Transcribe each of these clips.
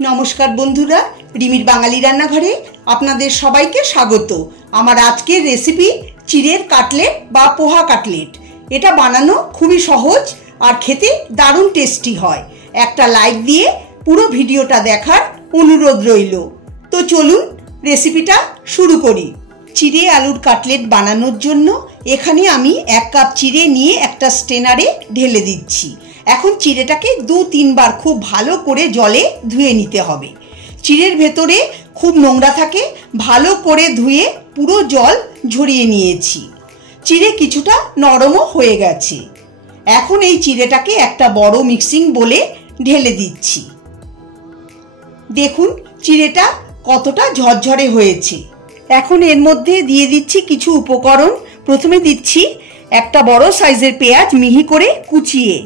नमस्कार बंधुरा रिमिर बांगाली रान्नाघरे आपनादेर सबाइके स्वागत। आमार आजकेर रेसिपि चिड़ेर काटलेट बा पोहा काटलेट। एटा बानानो खूबई सहज और खेते दारुण टेस्टी हय। एकटा लाइक दिए पुरो भिडियोटा देखार अनुरोध रइल। तो चलुन रेसिपिटा शुरू करी। चिड़े आलुर काटलेट बानानोर जोन्नो एखाने आमी एक कप चिड़े निये एकटा स्टेनारे ढेले दिচ্ছি। এখন চিড়েটাকে ২-৩ বার খুব ভালো করে জলে ধুয়ে নিতে হবে। চিড়ের ভেতরে খুব নোংরা থাকে, ভালো করে ধুয়ে পুরো জল ঝরিয়ে নিয়েছি। চিড়ে কিছুটা নরমও হয়ে গেছে। এখন এই চিড়েটাকে একটা বড় মিক্সিং বোলে ঢেলে দিচ্ছি। দেখুন চিড়েটা কতটা ঝরঝরে হয়েছে। এখন এর মধ্যে দিয়ে দিচ্ছি কিছু উপকরণ। প্রথমে দিচ্ছি একটা বড় সাইজের পেঁয়াজ মিহি করে কুচিয়ে,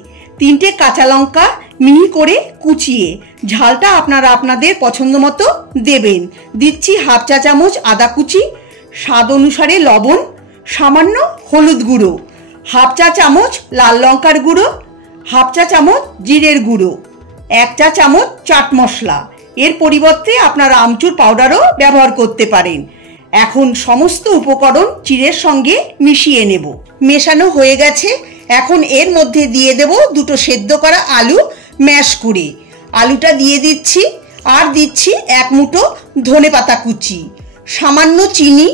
3টে কাঁচা লঙ্কা মিহি করে কুচিয়ে, ঝালটা আপনারা আপনাদের পছন্দ মতো দেবেন। দিচ্ছি হাফ চা চামচ আদা কুচি, স্বাদ অনুসারে লবণ, সামান্য হলুদ গুঁড়ো, হাফ চা চামচ লাল লঙ্কার গুঁড়ো, হাফ চা চামচ জিরের গুঁড়ো, 1 চা চামচ চাট মশলা। এর পরিবর্তে আপনারা আমচুর পাউডারও ব্যবহার করতে পারেন। এখন সমস্ত উপকরণ চিড়ের সঙ্গে মিশিয়ে নেব। মেশানো হয়ে গেছে। এখন এর মধ্যে দিয়ে দেব দুটো সেদ্ধ করা আলু ম্যাশ করে। আলুটা দিয়ে দিচ্ছি আর দিচ্ছি 1 মুঠো ধনেপাতা কুচি, সামান্য চিনি,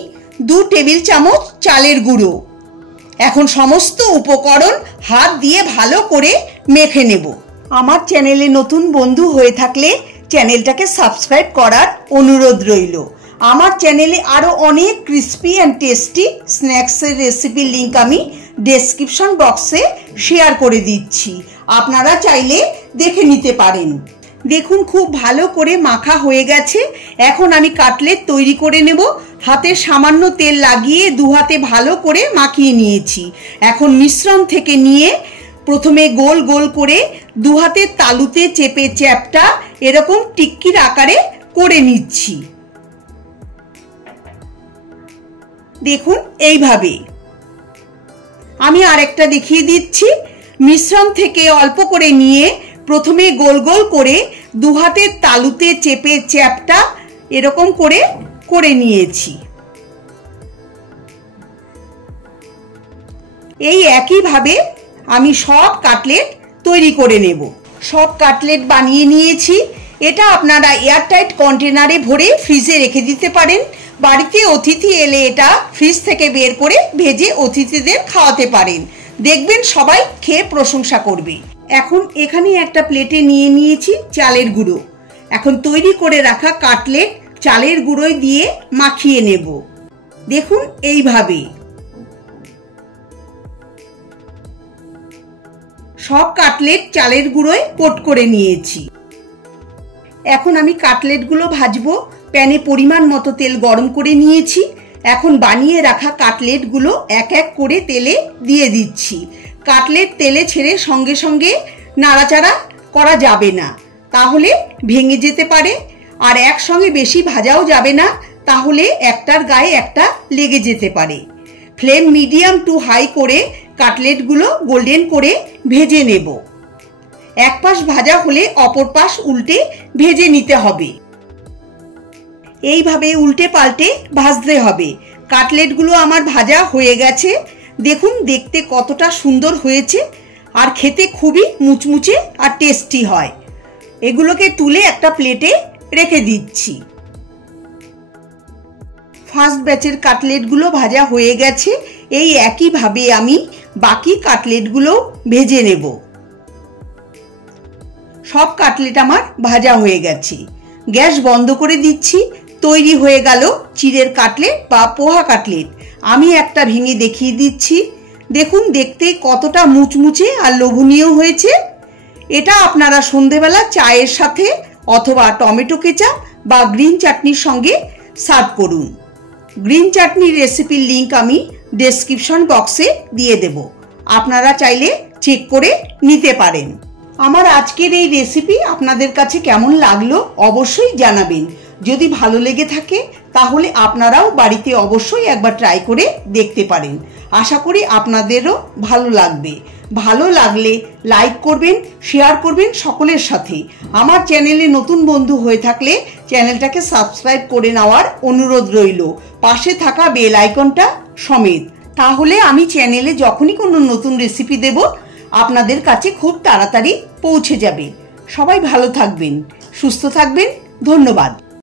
2 টেবিল চামচ চালের গুঁড়ো। এখন সমস্ত উপকরণ হাত দিয়ে ভালো করে মেখে নেব। আমার চ্যানেলে নতুন বন্ধু হয়ে থাকলে চ্যানেলটাকে সাবস্ক্রাইব করার অনুরোধ রইল। আমার চ্যানেলে আরও অনেক ক্রিস্পি অ্যান্ড টেস্টি স্ন্যাক্সের রেসিপির লিঙ্ক আমি ডেসক্রিপশন বক্সে শেয়ার করে দিচ্ছি, আপনারা চাইলে দেখে নিতে পারেন। দেখুন খুব ভালো করে মাখা হয়ে গেছে। এখন আমি কাটলেট তৈরি করে নেব। হাতে সামান্য তেল লাগিয়ে 2 হাতে ভালো করে মাখিয়ে নিয়েছি। এখন মিশ্রণ থেকে নিয়ে প্রথমে গোল গোল করে 2 হাতের তালুতে চেপে চ্যাপটা এরকম টিক্কির আকারে করে নিচ্ছি। দেখুন এইভাবে। আমি আরেকটা দেখিয়ে দিচ্ছি। মিশ্রণ থেকে অল্প করে নিয়ে প্রথমে গোল গোল করে 2 হাতের তালুতে চেপে চ্যাপটা এরকম করে করে নিয়েছি। এই একইভাবে আমি সব কাটলেট তৈরি করে নেব। সব কাটলেট বানিয়ে নিয়েছি। এটা আপনারা এয়ারটাইট কন্টেনারে ভরে ফ্রিজে রেখে দিতে পারেন। বাড়িতে অতিথি এলে এটা ফ্রিজ থেকে বের করে ভেজে অতিথিদের খাওয়াতে পারেন। দেখবেন সবাই খেয়ে প্রশংসা করবে। এখন এখানে একটা প্লেটে নিয়ে নিয়েছি চালের গুঁড়ো। এখন তৈরি করে রাখা কাটলেট চালের গুঁড়োয় দিয়ে মাখিয়ে নেব। দেখুন এইভাবে সব কাটলেট চালের গুঁড়োয় কোট করে নিয়েছি। এখন আমি কাটলেটগুলো ভাজবো। প্যানে পরিমাণ মতো তেল গরম করে নিয়েছি। এখন বানিয়ে রাখা কাটলেটগুলো এক এক করে তেলে দিয়ে দিচ্ছি। কাটলেট তেলে ছেড়ে সঙ্গে সঙ্গে নাড়াচাড়া করা যাবে না, তাহলে ভেঙে যেতে পারে। আর একসঙ্গে বেশি ভাজাও যাবে না, তাহলে একটার গায়ে একটা লেগে যেতে পারে। ফ্লেম মিডিয়াম টু হাই করে কাটলেটগুলো গোল্ডেন করে ভেজে নেব। এক পাশ ভাজা হলে অপর পাশ উল্টে ভেজে নিতে হবে। এইভাবে উল্টে পাল্টে ভাজতে হবে। কাটলেটগুলো আমার ভাজা হয়ে গেছে। দেখুন দেখতে কতটা সুন্দর হয়েছে আর খেতে খুবই মুচমুচে আর টেস্টি হয়। এগুলোকে তুলে একটা প্লেটে রেখে দিচ্ছি। ফার্স্ট ব্যাচের কাটলেটগুলো ভাজা হয়ে গেছে। এই একইভাবে আমি বাকি কাটলেটগুলো ভেজে নেব। সব কাটলেট আমার ভাজা হয়ে গেছে। গ্যাস বন্ধ করে দিচ্ছি। তৈরি হয়ে গেল চিড়ের কাটলেট বা পোহা কাটলেট। আমি একটা ভেঙে দেখিয়ে দিচ্ছি। দেখুন দেখতে কতটা মুচমুচে আর লোভনীয় হয়েছে। এটা আপনারা সন্ধেবেলা চায়ের সাথে অথবা টমেটো কেচাপ বা গ্রিন চাটনির সঙ্গে সার্ভ করুন। গ্রিন চাটনির রেসিপির লিঙ্ক আমি ডেসক্রিপশন বক্সে দিয়ে দেব, আপনারা চাইলে চেক করে নিতে পারেন। আমার আজকের এই রেসিপি আপনাদের কাছে কেমন লাগলো অবশ্যই জানাবেন। যদি ভালো লেগে থাকে তাহলে আপনারাও বাড়িতে অবশ্যই একবার ট্রাই করে দেখতে পারেন। আশা করি আপনাদেরও ভালো লাগবে। ভালো লাগলে লাইক করবেন, শেয়ার করবেন সকলের সাথে। আমার চ্যানেলে নতুন বন্ধু হয়ে থাকলে চ্যানেলটাকে সাবস্ক্রাইব করে নেওয়ার অনুরোধ রইল, পাশে থাকা বেল আইকনটা সমেত। তাহলে আমি চ্যানেলে যখনই কোনো নতুন রেসিপি দেব আপনাদের কাছে খুব তাড়াতাড়ি পৌঁছে যাবে। সবাই ভালো থাকবেন, সুস্থ থাকবেন। ধন্যবাদ।